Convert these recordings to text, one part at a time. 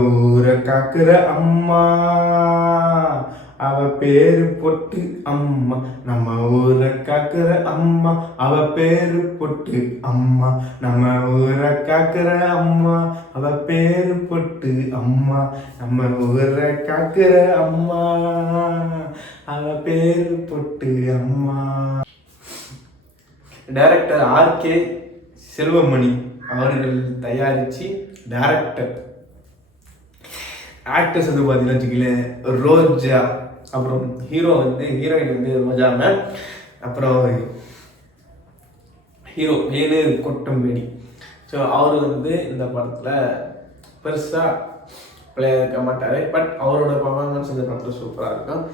ஊரை காக்குற அம்மா. அவ பேரு பொட்டு அம்மா. நம்ம ஊரை காக்குற அம்மா. அவ பேரு பொட்டு அம்மா. நம்ம ஊரை காக்குற அம்மா. அவ பேரு பொட்டு அம்மா. நம்ம ஊரை காக்குற அம்மா. அவ பேரு பொட்டு அம்மா. டைரக்டர் ஆர்கே செல்வமணி அவர்கள் தயாரித்து டைரக்டர் ஆக்டர்ஸ் வந்து பார்த்தீங்கன்னா வச்சுக்கலேன் ரோஜா அப்புறம் ஹீரோ வந்து ஹீரோயின் வந்து ரோஜா மேம் அப்புறம் ஹீரோ வேணு கொட்டம்பேடி. ஸோ அவர் வந்து இந்த படத்தில் பெருசாக பிளே இருக்க மாட்டார். பட் அவரோட பர்ஃபார்மன்ஸ் இந்த படத்தில் சூப்பராக இருக்கும்.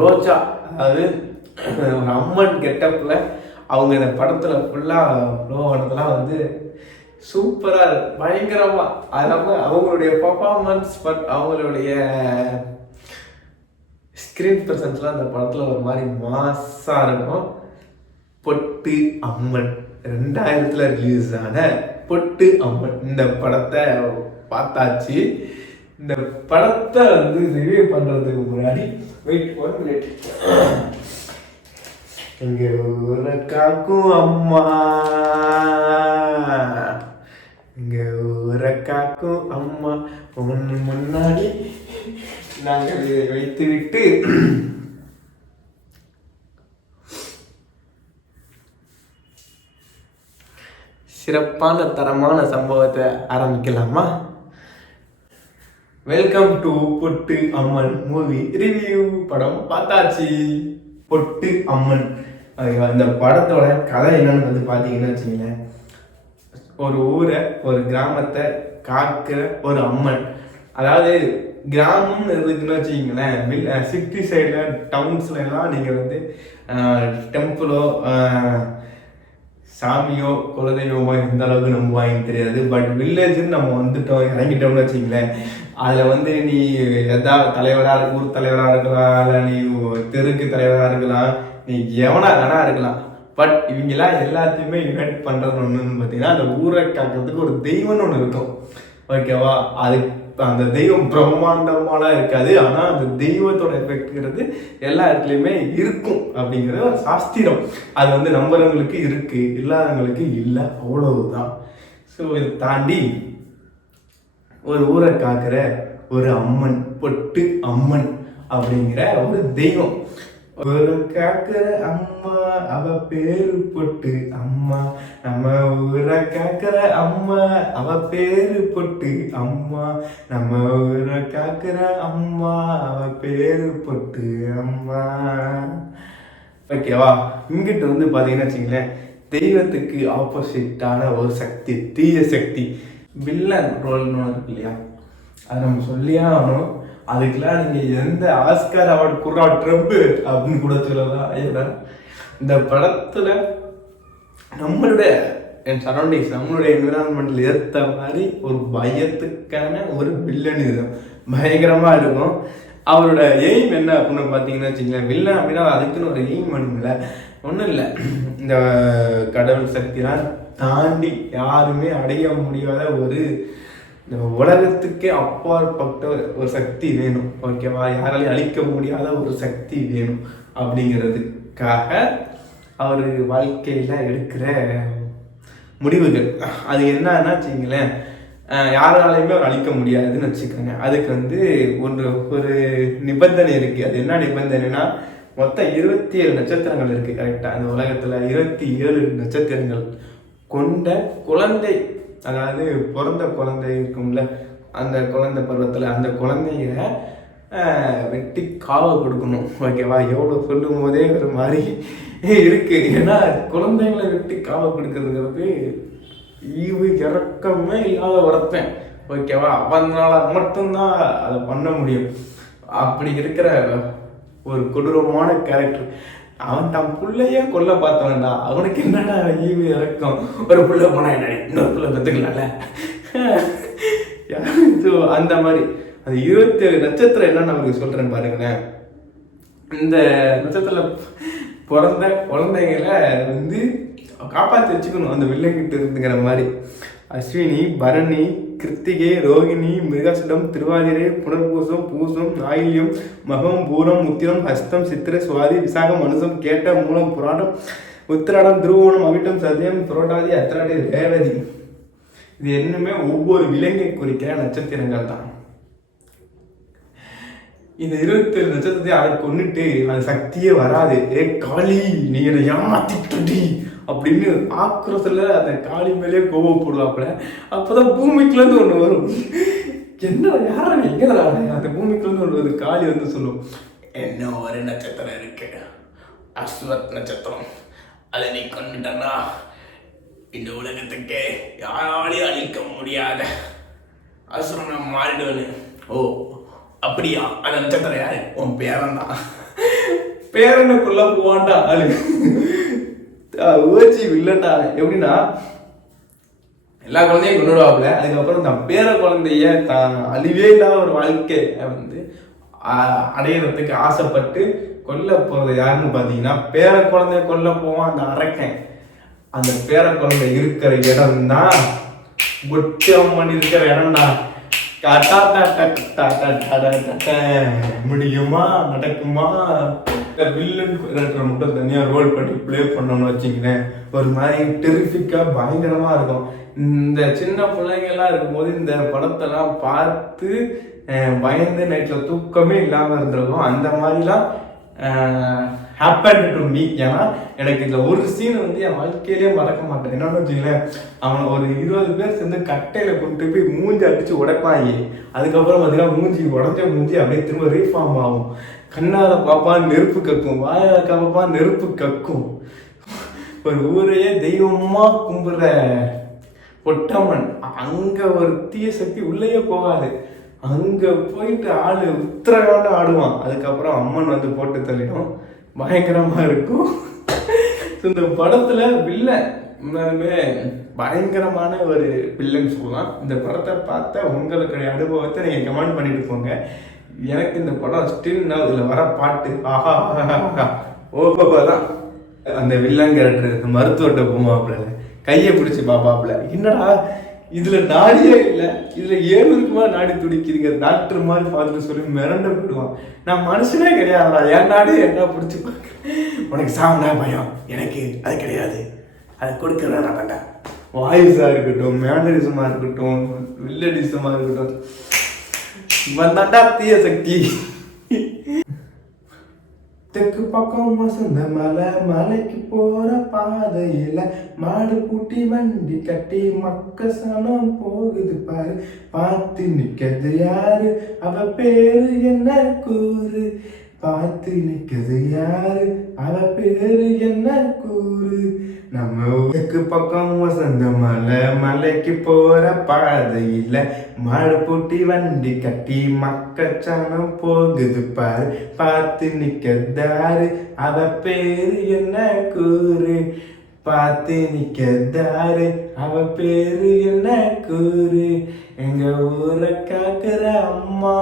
ரோஜா அதாவது ஒரு அம்மன் கெட்டப்பில் அவங்க இந்த படத்தில் ஃபுல்லாக ப்ளோ வந்து சூப்பராக இருக்கு. பயங்கரமாக அது இல்லாமல் அவங்களுடைய பர்ஃபார்மன்ஸ் பட் அவங்களுடைய ஸ்க்ரீன் ப்ரெசன்ஸ்லாம் அந்த படத்தில் ஒரு மாதிரி மாஸாக இருக்கும். பொட்டு அம்மன். ரெண்டாயிரத்தில் ரிலீஸ் ஆன பொட்டு அம்மன். இந்த படத்தை பார்த்தாச்சு. இந்த படத்தை வந்து ரிவ்யூ பண்ணுறதுக்கு முன்னாடி வெயிட் ஒன் மினிட் இங்கே ஒரு காக்கும் அம்மா. இங்க ஊரை காக்கும் அம்மா. உன் முன்னாடி நாங்கள் இதை வைத்து விட்டு சிறப்பான தரமான சம்பவத்தை ஆரம்பிக்கலாமா? வெல்கம் டு பொட்டு அம்மன் மூவி ரிவ்யூ படம் பார்த்தாச்சு. பொட்டு அம்மன். அந்த படத்தோட கதை என்னன்னு வந்து பார்த்தீங்கன்னா வச்சுங்களேன். ஒரு ஊரை ஒரு கிராமத்தை காக்கிற ஒரு அம்மன். அதாவது கிராமம்னு இருக்குன்னு வச்சுக்கிங்களேன் மில் சிட்டி சைடில் டவுன்ஸ்ல எல்லாம் நீங்கள் வந்து டெம்பிளோ சாமியோ குலதெய்வமோ எந்த அளவுக்கு நம்புவாங்கன்னு தெரியாது. பட் வில்லேஜ்னு நம்ம வந்துட்டோம் இறங்கிட்டோம்னு வச்சுங்களேன் அதில் வந்து நீ எதா தலைவராக இருக்க ஊர் தலைவராக இருக்கலாம் இல்லை நீ தெருக்கு தலைவராக இருக்கலாம் நீ எவனாக வேணா இருக்கலாம். பட் இவங்கெல்லாம் எல்லாத்தையுமே இன்வைட் பண்ணுறது ஒன்றுன்னு பார்த்தீங்கன்னா அந்த ஊரை காக்கிறதுக்கு ஒரு தெய்வம்னு ஒன்று இருக்கும். ஓகேவா அது அந்த தெய்வம் பிரம்மாண்டமாலாம் இருக்காது. ஆனால் அந்த தெய்வத்தோட எஃபெக்ட்ங்கிறது எல்லா இடத்துலையுமே இருக்கும் அப்படிங்கிறது ஒரு சாஸ்திரம். அது வந்து நம்புறவங்களுக்கு இருக்குது இல்லாதவங்களுக்கு இல்லை. அவ்வளவுதான். ஸோ இதை தாண்டி ஒரு ஊரை காக்கிற ஒரு அம்மன் பொட்டு அம்மன் அப்படிங்கிற ஒரு தெய்வம். ஒரு காக்கிற அம்மா அவ பேரு பொட்டு அம்மா. நம்ம ஊரை காக்கிற அம்மா அவ பேரு பொட்டு அம்மா. நம்ம ஊரை காக்கிற அம்மா அவ பேரு பொட்டு அம்மா. ஓகேவா? இங்கிட்ட வந்து பார்த்தீங்கன்னா வச்சுங்களேன் தெய்வத்துக்கு ஆப்போசிட்டான ஒரு சக்தி தீய சக்தி வில்லன் ரோல்னு ஒன்று இருக்கு இல்லையா? அதை நம்ம சொல்லியே ஆகணும். அதுக்கெல்லாம் நீங்கள் எந்த ஆஸ்கார் அவார்டு குர்ரா ட்ரம்ப் அப்படின்னு கூட சொல்லலாம். ஏன்னா இந்த படத்தில் நம்மளுடைய என் சரௌண்டிங்ஸ் நம்மளுடைய என்விரான்மெண்ட்டில் ஏற்ற மாதிரி ஒரு பயத்துக்கான ஒரு வில்லனிசம் பயங்கரமாக இருக்கும். அவரோட எய்ம் என்ன அப்படின்னு பார்த்தீங்கன்னா வச்சுங்களேன் வில்லன் அப்படின்னா அதுக்குன்னு ஒரு எய்ம் இல்லை. ஒன்றும் இல்லை. இந்த கடவுள் சக்திலாம் தாண்டி யாருமே அடைய முடியாத ஒரு இந்த உலகத்துக்கே அப்பாற்பட்ட ஒரு சக்தி வேணும். ஓகேவா யாராலையும் அழிக்க முடியாத ஒரு சக்தி வேணும் அப்படிங்கிறதுக்காக அவர் வாழ்க்கையில் எடுக்கிற முடிவுகள். அது என்னன்னா வச்சுங்களேன் யாராலையுமே அவர் அழிக்க முடியாதுன்னு வச்சுக்கோங்க. அதுக்கு வந்து ஒன்று ஒரு நிபந்தனை இருக்குது அது என்ன நிபந்தனைனா மொத்தம் இருபத்தி ஏழு நட்சத்திரங்கள் இருக்குது கரெக்டாக அந்த உலகத்தில் இருபத்தி ஏழு நட்சத்திரங்கள் கொண்ட குழந்தை அதாவது பிறந்த குழந்தை இருக்கும்ல அந்த குழந்தை பருவத்தில் அந்த குழந்தைய வெட்டி காவ கொடுக்கணும். ஓகேவா? எவ்வளோ சொல்லும் போதே ஒரு மாதிரி இருக்கு. ஏன்னா குழந்தைங்களை வெட்டி காவ கொடுக்கறதுங்கிறது ஈவு இறக்கமே இல்லாத ஒருத்தன். ஓகேவா? அவனால் மட்டும்தான் அதை பண்ண முடியும். அப்படி இருக்கிற ஒரு கொடூரமான கேரக்டர் அவன் தன் பிள்ளையே கொல்ல பார்த்தவன்டா அவனுக்கு என்னடா ஈவு இறக்கும்? ஒரு பிள்ளை போனா என்ன இன்னொரு பிள்ளை பெற்றுக்கலாம்ல ஸோ அந்த மாதிரி. அந்த இருபத்தேழு நட்சத்திரம் என்ன நமக்கு சொல்றேன் பாருங்களேன். இந்த நட்சத்திரத்தில் பிறந்த குழந்தைங்களை வந்து காப்பாற்றி வச்சுக்கணும். அந்த வில்லைங்கிட்ட இருந்துங்கிற மாதிரி. அஸ்வினி பரணி கிருத்திகை ரோகிணி மிருகசிடம் திருவாதிரை புனர்பூசம் பூசம் நாயில்யம் மகம் பூரம் உத்திரம் ஹஸ்தம் சித்திரை சுவாதி விசாகம் மனுஷம் கேட்ட மூலம் புராணம் உத்திராடம் திருவோணம் அவிட்டம் சதயம் புரோட்டாதி அத்திராடி ரேவதி. இது என்னமே ஒவ்வொரு விலங்கை குறிக்கிற நட்சத்திரங்கள் தான். இந்த இருபத்தேழு நட்சத்திரத்தை அதை கொண்டுட்டு அது சக்தியே வராது. ஏ காளி நீ என்னை ஏமாத்திட்டு அப்படின்னு ஆக்ரோசத்தில் அந்த காளி மேலே கோவப்படுவாப்புல அப்போதான் பூமிக்குலேருந்து ஒன்று வரும். என்ன யாரா எங்கடா அந்த பூமிக்குலேருந்து ஒன்று வருது. காளி வந்து சொல்லும். என்ன ஒரு நட்சத்திரம் இருக்கு? அஸ்வத் நட்சத்திரம். அதை நீ கொண்டுட்டனா? இந்த உலகத்துக்கு யாராலையும் அழிக்க முடியாத அசுரனை மாறிடுவேன்னு ஓ அப்படியா? அந்த நட்சத்திரம் யாரு? உன் பேரன் தான். பேரனுக்குள்ள போவான்டா ஆளு. ஓச்சி வில்லன்டா எப்படின்னா எல்லா குழந்தையும் கொண்டுடுவாப்புல அதுக்கப்புறம் தன் பேர குழந்தைய தான் அழிவே இல்லாத ஒரு வாழ்க்கையை வந்து அடையிறதுக்கு ஆசைப்பட்டு கொல்ல போகிறது யாருன்னு பார்த்தீங்கன்னா பேர குழந்தைய கொல்ல போவான் அந்த அரக்கன். அந்த பேர குழந்தை இருக்கிற இடம் தான் ஒட்டி அம்மன் இருக்கிற இடம்டா முடியுமா நடக்குமா இந்த வில்லன் மட்டும் தனியாக ரோல் பண்ணி ப்ளே பண்ணோம்னு வச்சிங்களேன் ஒரு மாதிரி டெரிஃபிக்காக பயங்கரமாக இருக்கும் இந்த சின்ன பிள்ளைங்கள்லாம் இருக்கும்போது இந்த படத்தெல்லாம் பார்த்து பயந்து நைட்டில் தூக்கமே இல்லாமல் இருந்திருக்கும் அந்த மாதிரிலாம் ஹேப்பன் டு மீ ஏன்னா எனக்கு இந்த ஒரு சீன் வந்து என் வாழ்க்கையிலேயே மறக்க மாட்டேன். என்னன்னு வச்சுங்களேன் அவனை ஒரு இருபது பேர் சேர்ந்து கட்டையில கொண்டு போய் மூஞ்சி அடிச்சு உடைப்பாங்க அதுக்கப்புறம் பார்த்தீங்கன்னா மூஞ்சி உடஞ்ச மூஞ்சி அப்படியே திரும்ப ரீஃபார்ம் ஆகும். கண்ணால் பாப்பா நெருப்பு கக்கும் வாயால் பாப்பா நெருப்பு கக்கும். ஒரு ஊரையே தெய்வமா கும்புற பொட்டம்மன். அங்க ஒரு தீய சக்தி உள்ளேயே போகாது. அங்கே போயிட்டு ஆள் உத்தரகாண்ட ஆடுவான். அதுக்கப்புறம் அம்மன் வந்து போட்டு தள்ளிடும். பயங்கரமாக இருக்கும். இந்த படத்தில் வில்லன் உண்மையாலுமே பயங்கரமான ஒரு பில்லன்னு சொல்லலாம். இந்த படத்தை பார்த்த உங்களுக்கு அனுபவத்தை நீங்கள் கமெண்ட் பண்ணிட்டு போங்க. எனக்கு இந்த படம் ஸ்டில் நான் இதில் வர பாட்டு ஆஹா ஆஹா, ஆஹா. ஓஹோ தான். அந்த வில்லன் கேரக்டர் மருத்துவர்கிட்ட போமாப்ல கையை பிடிச்சி பாப்பாப்ல என்னடா? இதுல நாடியே இல்லை. இதுல ஏழுக்கு நாடி துடிக்குதுங்க. டாக்டர் மாதிரி பார்த்துட்டு சொல்லி மிரண்ட விடுவான் நான் மனுஷனே கிடையாதுடா. என் நாடி என்ன பிடிச்சி பார்க்க? உனக்கு சாமனா பயம். எனக்கு அது கிடையாது. அது கொடுக்கறதா நான் கண்டேன் வாய்ஸா இருக்கட்டும் மேனரிசமா இருக்கட்டும் வில்லடிசமா இருக்கட்டும். வந்தாண்டா தீய சக்தி. தெற்கு பக்கம் வசந்த மலை மலைக்கு போற பாதையில மாடு பூட்டி வண்டி கட்டி மக்க சனம் போகுது பாரு. பார்த்து நிக்கிறது யாரு? அவ பேரு என்ன கூறு? பார்த்து நிக்கிறது யாரு? அவ பேரு என்ன கூறு? நம்ம ஊருக்கு பக்கம் வசந்த மலை மலைக்கு போற பாதையில மாடு பூட்டி வண்டி கட்டி மக்கச்சானம் போகுது பாரு பார்த்து நிக்கதாரு அவ பேரு என்ன கூறு பார்த்து நிக்கதாரு அவ பேரு என்ன கூறு எங்க ஊரை காக்குற அம்மா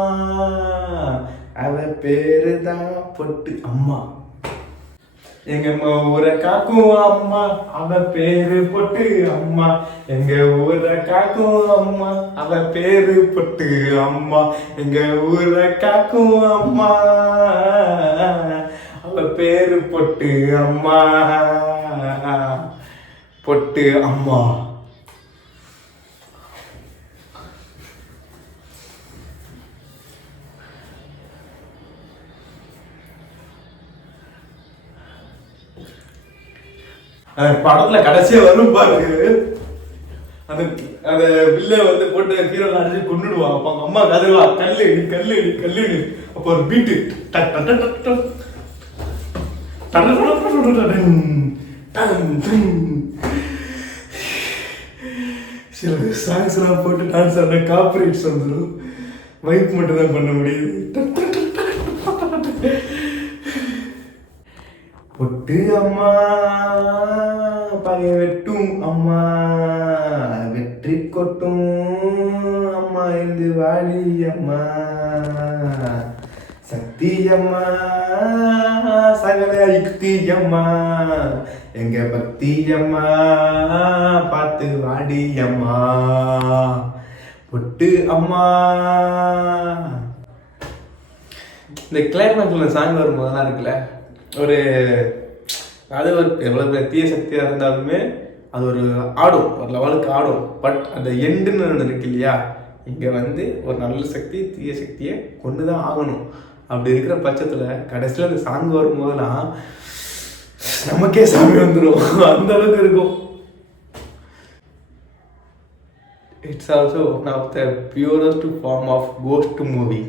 அவ பேரு தான் பொட்டு அம்மா எங்க ஊரை காக்கும் அம்மா அவ பேரு பொட்டு அம்மா. எங்க ஊரை காக்கும் அம்மா அவ பேரு பொட்டு அம்மா. எங்க ஊரை காக்கும் அம்மா அவ பேரு பொட்டு அம்மா. பொட்டு அம்மா. படத்துல கடைசியா வரும் பாருக்கு அந்த அந்த வில்ல வந்து போட்டு ஹீரோ அடிச்சு கொண்டுடுவான் அப்போ அவங்க அம்மா கதறுவா கல்லு இடி கல்லு இடி கல்லு இடி அப்போ ஒரு பீட்டு சில சாங்ஸ்லாம் போட்டு டான்ஸ் ஆடினா காப்பரேட்ஸ் வந்துடும் வைப் மட்டும் தான் பண்ண முடியுது ஒட்டு அம்மா பகை வெட்டும் அம்மா. வெற்றி கொட்டும் அம்மா. இது வாழி அம்மா. சக்தி அம்மா. சகல யுக்தி அம்மா. எங்க பக்தி அம்மா. பார்த்து வாடி அம்மா. பொட்டு அம்மா. இந்த கிளைமேக்ல சாங் வரும்போதெல்லாம் இருக்குல்ல ஒரு அது ஒரு எவ்வளோ பெரிய தீய சக்தியாக இருந்தாலுமே அது ஒரு ஆடும் ஒரு லெவலுக்கு ஆடும். பட் அந்த எண்டுன்னு ஒன்று இருக்கு இல்லையா? இங்கே வந்து ஒரு நல்ல சக்தி தீய சக்தியை கொண்டு தான் ஆகணும். அப்படி இருக்கிற பட்சத்தில் கடைசியில் அந்த சாங் வரும்போதெல்லாம் நமக்கே சாமி வந்துடும் அந்த அளவுக்கு இருக்கும். It's also one of the purest form of ghost movie